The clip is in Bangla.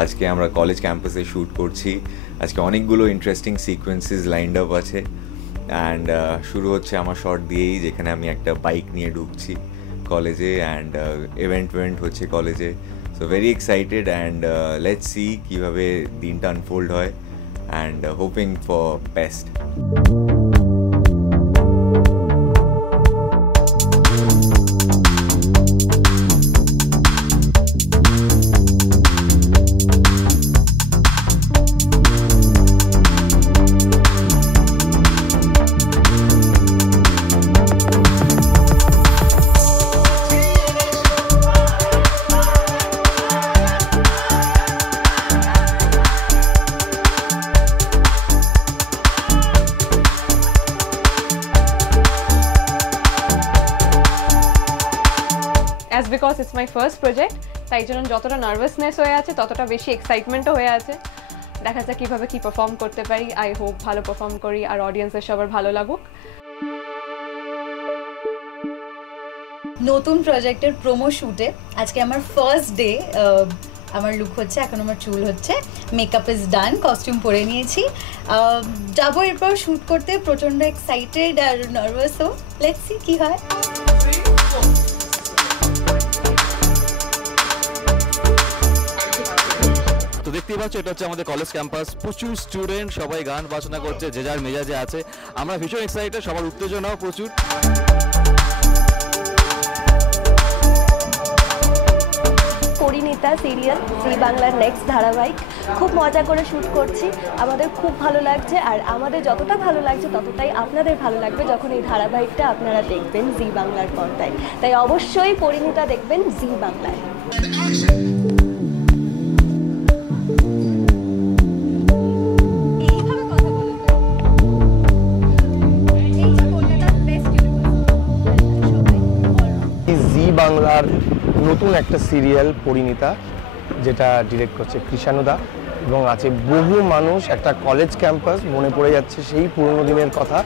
আজকে আমরা কলেজ ক্যাম্পাসে শ্যুট করছি। আজকে অনেকগুলো ইন্টারেস্টিং সিকোয়েন্সেস লাইন্ড আপ আছে অ্যান্ড শুরু হচ্ছে আমার শট দিয়েই, যেখানে আমি একটা বাইক নিয়ে ঢুকছি কলেজে অ্যান্ড ইভেন্ট হচ্ছে কলেজে। So very excited and let's see কীভাবে দিনটা আনফোল্ড হয় and hoping for best. As because it's my first project, তাই জন্য যতটা নার্ভাসনেস হয়ে আছে ততটা বেশি এক্সাইটমেন্টও হয়ে আছে। দেখা যাক কীভাবে কী পারফর্ম করতে পারি। আই হোপ ভালো পারফর্ম করি আর অডিয়েন্সের সবার ভালো লাগুক। নতুন প্রজেক্টের প্রোমো শ্যুটে আজকে আমার ফার্স্ট ডে। আমার লুক হচ্ছে, এখন আমার চুল হচ্ছে, মেকআপ ইজ ডান, কস্টিউম পরে নিয়েছি, যাবো এরপর শ্যুট করতে। প্রচণ্ড এক্সাইটেড আর নার্ভাসও। লেটস সি কী হয়। তো দেখতেই পাচ্ছ, এটা হচ্ছে আমাদের কলেজ ক্যাম্পাস। প্রচুর স্টুডেন্ট, সবাই গান বাজনা করছে, যে যার মেজাজে আছে। আমরা ভীষণ এক্সাইটেড, সবার উত্তেজনাও প্রচুর। পরিণীতা সিরিয়াল জি বাংলার নেক্সট ধারাবাহিক, খুব মজা করে শ্যুট করছি। আমাদের খুব ভালো লাগছে, আর আমাদের যতটা ভালো লাগছে ততটাই আপনাদের ভালো লাগবে যখন এই ধারাবাহিকটা আপনারা দেখবেন জি বাংলার পর্দায়। তাই অবশ্যই পরিণীতা দেখবেন জি বাংলায়। জি বাংলার নতুন একটা সিরিয়াল পরিণীতা, যেটা ডিরেক্ট করছে কৃষাণুদা, এবং আছে বহু মানুষ। একটা কলেজ ক্যাম্পাস, মনে পড়ে যাচ্ছে সেই পুরোনো দিনের কথা।